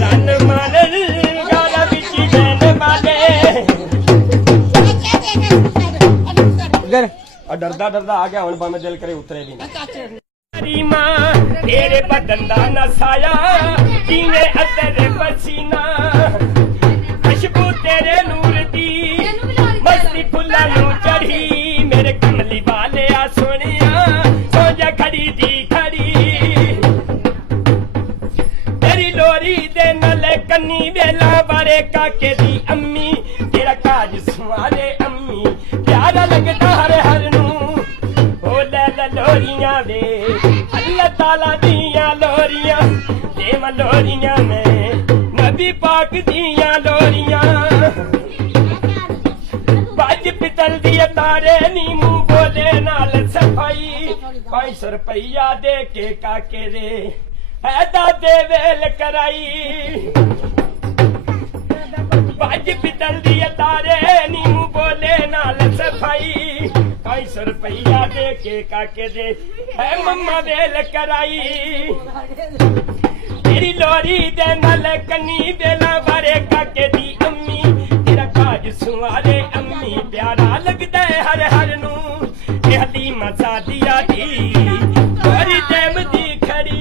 run मानन गाला बिच जैन बाले डरदा डरदा आ गया हुण भावें दिल करे उतरे भी तेरी मां तेरे बदन दा नसाया जिवें अदर पसीना खुशबू तेरे नूर दी मस्ती फुल्लां नूं चढ़ी मेरे कमली वाले आ सोनिया सो जा खड़ी दी खड़ी तेरी लोरी दे नाल कन्नी वेला बारे काके दी अम्मी तेरा काज सुआरे अम्मी प्यारा लगदा हर हर नूं ओ लै लोरियां वे अल्लाह ताला दियां लोरियां देव लोरियां में नबी पाक दियां लोरियां बाज पितल दी तारे नी मुंह बोले नाल सफाई 500 रुपया दे के काके दे है दादे वेल कराई बाज पितल दी तारे नी मुंह बोले नाल सफाई 500 रुपया दे के काके दे है मम्मा वेल कराई तेरी लोरी दे नाल कन्नी वेला बारे काके दी अम्मी तेरा काज सुआरे अम्मी प्यारा लगदा है हर हर नूं हलीमा सादिया दी गोरी जैम दी खड़ी